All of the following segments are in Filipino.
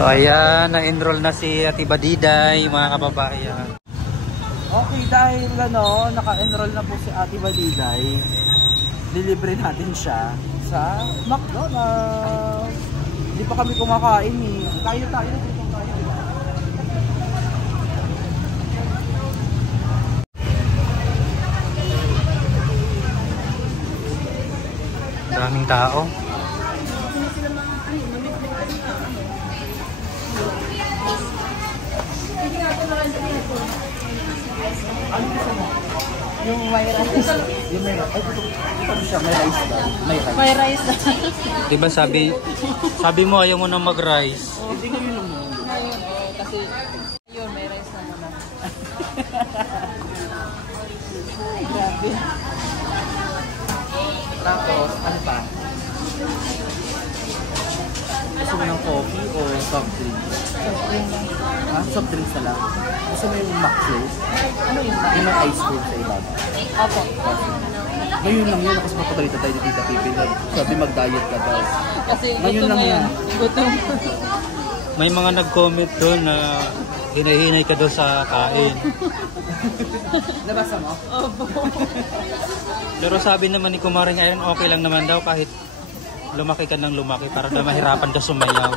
So ayan, na-enroll na si Ate Badiday, mga kababayan. Okay, dahil naka-enroll na po si Ate Badiday, lilibre natin siya sa McDonald's. Hindi pa kami kumakain eh. Tayo dito tayo. Daming tao. Ano gusto mo? Yung may rice. Yung may rice. Ay, ito siya. May rice ba? May rice na. Diba sabi mo ayaw mo na mag-rice. Hindi ko yun mo. Ngayon, kasi yun, may rice na muna. Ay, grabe. Tapos, ano pa? Gusto mo ng coffee o soft drinks? Soft drink lang. Ha? Soft drinks na lang. Gusto mo yung McFloat? Ano yung ba? Yung may ice cream sa ibabaw. Opo. Ngayon lang yun, kasi mapagalita tayo ni Tita Pipi. Sabi mag-diet ka daw. Kasi Ngayon gutom lang yan. yan. Gutom. May mga nag-comment doon na hinahinay ka doon sa kain. Nabasa mo? Opo. Pero sabi naman ni Kumaring Iron, okay lang naman daw kahit lumaki ka ng lumaki para na mahirapan ka sumayaw.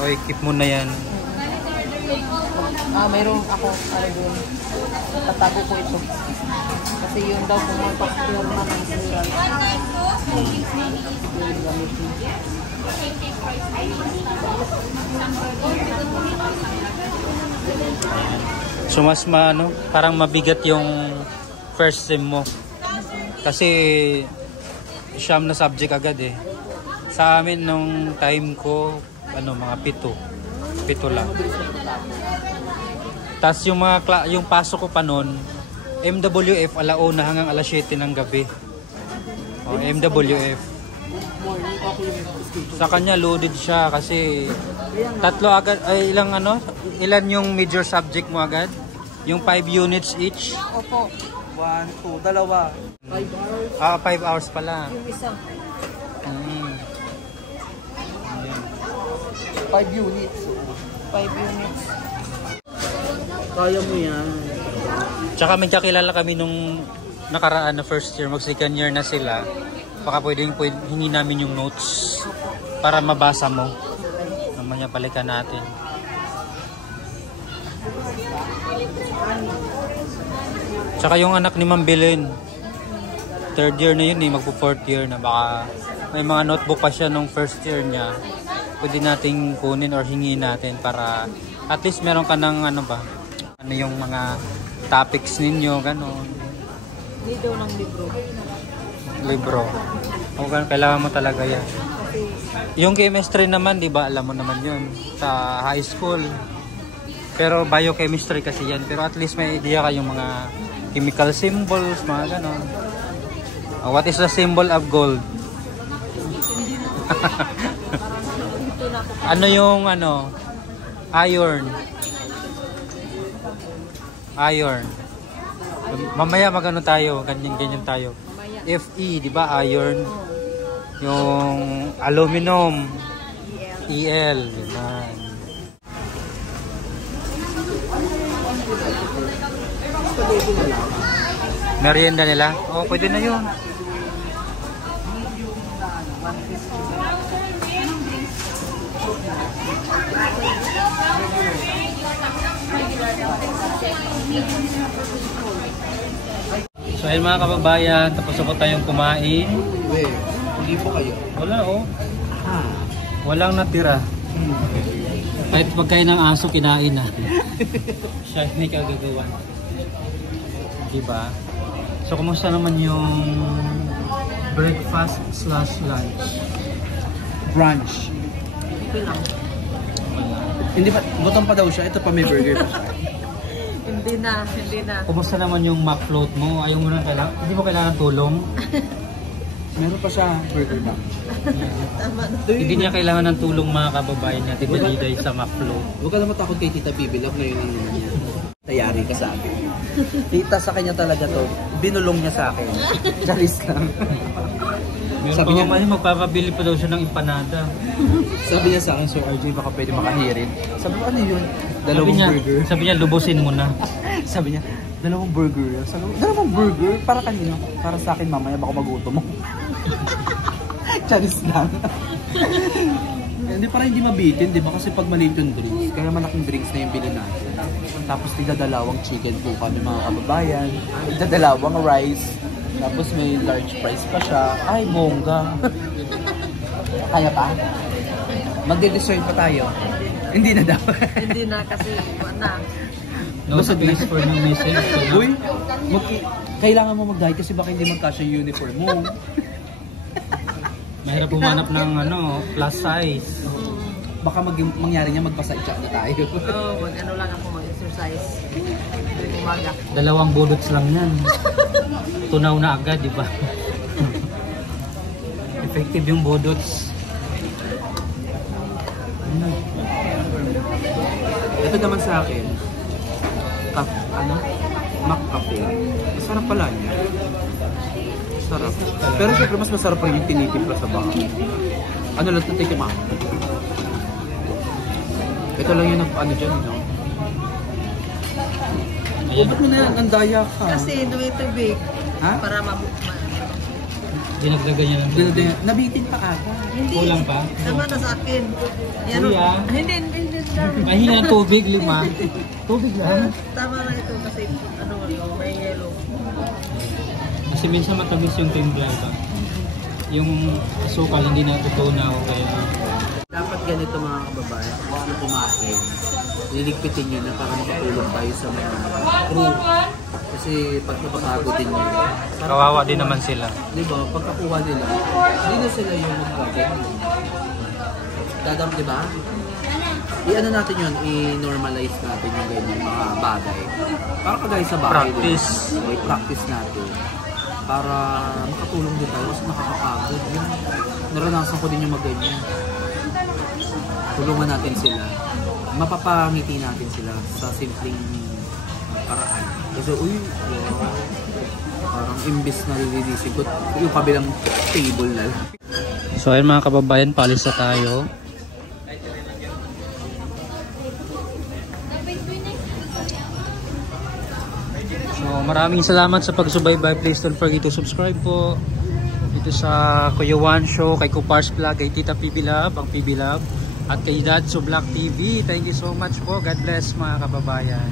Hoy, keep mo na yan. Mayroon ako, doon. Tatago ko ito. Kasi yun daw kung magpapirma ng sural. So mas parang mabigat yung first sem mo. Kasi siyam na subject agad eh. Sa amin nung time ko, mga 7 lang. Tapos yung pasok ko pa noon, MWF alauna hanggang alas 7 ng gabi. MWF. Sa kanya loaded siya kasi tatlo agad, ilan yung major subject mo agad? Yung 5 units each? Opo. 1, 2, dalawa. 5 hours. 5 hours pala. Yung isa. 5 units. 5 units. Kaya mo yan. Tsaka may kakilala kami nung nakaraan na first year, mag second year na sila. Baka pwedeng hingi namin yung notes para mabasa mo. Mamaya balikan natin. Tsaka yung anak ni Ma'am Belen, third year na yun magpo fourth year na. Baka may mga notebook pa siya nung first year niya. Pwede nating kunin or hingin natin para at least meron ka ng ano yung mga topics ninyo, gano'n. Hindi daw ng Libro. O kailangan mo talaga yan. Yung chemistry naman, di ba, alam mo naman yun sa high school. Pero biochemistry kasi yan. Pero at least may idea kayong mga chemical symbols, mga gano'n. What is the symbol of gold? Ano yung iron? Iron. Mamaya magano tayo, ganyan tayo. Fe, di ba, iron? Yung aluminum, EL, yan. Merienda nila? Oh, pwede na yun. So ayun mga kababayan, tapos ako tayong kumain. Hindi po kayo. Wala walang natira. Kahit pagkain ng aso, kinain na. Siya hindi kagagawa. Diba? So kumusta naman yung breakfast/lunch? Brunch. Okay lang. Hindi pa, butong pa daw siya. Ito pa may burger pa siya. Hindi na. Kumusta naman yung McFloat mo? Ayaw mo na hindi mo kailangan tulong? Meron pa siya burger ba? Tama na. Hindi niya kailangan ng tulong mga kababayan natin na sa McFloat. Huwag ka na matakot kay Tita Bibi. Love na yun ang naman niya. Tayari ka sa akin. Tita, sa kanya talaga to. Binulong niya sa akin. Charis lang. Sabi niya, magpapabili pa daw siya ng empanada. Sabi niya sa akin, Sir RJ, baka pwede makahirin. Sabi ko, ano yun? Burger. Sabi niya, lubusin mo na. Sabi niya, 2 burger. Sabi ko, 2 burger? Para kanino? Para sa akin mamaya, baka magutom mo. Charis lang. Hindi para hindi mabitin, di ba? Kasi pag maliit yung drinks, kaya malaking drinks na yung bilhin natin. Tapos tigdadalawang chicken po kami mga kababayan. Tigdadalawang rice. Tapos may large price pa siya. Ay, bongga. Kaya pa? Magde-dessert pa tayo. Hindi na daw. Hindi na kasi na. No space for new message. Uy, kailangan mo mag-diet kasi baka hindi magkasya yung uniform mo. Mahirap humanap ng plus size. Baka mangyari niya magpasa-itsa na tayo. Oo, mag-ano lang ako mag-exercise. Umaga. 2 budots lang yan. Tunaw na agad, di ba? Effective yung budots. Ito naman sa akin, McCafe. Masarap pala niya. Sarap. Pero syempre mas masarap pa rin yung tinitimpla sa baka. Ano lang ito, take yung ito lang yung dyan, no? Ba't mo na yan? Ang daya ka. Kasi may tubig. Ha? Para mabukman. Dinagdagan niya ng tubig. Nabitin pa ata. Hindi. Kulang pa? Sama na sa akin. Yan, Kuya. Hindi. Mahingi ng tubig, 5. Tubig lang. Tama na ito kasi may yellow. Kasi minsan matamis yung timpla ba? Yung asukal hindi natutunaw kaya Dapat ganito mga kababayan, kung ano kumain, liligpitin nyo na para makatulong tayo sa mga crew. Kasi pag napapagod din nyo, kawawa din naman sila. diba, pagkakuha nila, hindi na sila yung magkaganon. Dadam, diba? I-ano natin yun, i-normalize natin yung ganyan mga bagay. Para kagaya sa bahay, Practice. Diba? Practice natin. Para makatulong din tayo kasi nakakapagod. Yun. Naranasan ko din yung mag-ganyan. Tulungan natin sila. Mapapangiti natin sila sa simpleng paraan. Kasi, uy, wow. Parang imbis na lililisig ko, yung kabilang table na lang. So ayun mga kababayan, palis na tayo. So maraming salamat sa pagsubaybay. Please don't forget to subscribe po dito sa Kuya Juan Show, kay Kupars Vlog, kay Tita PB Love, ang PB Love, at kay Dadso Vlog TV. Thank you so much po. God bless mga kababayan.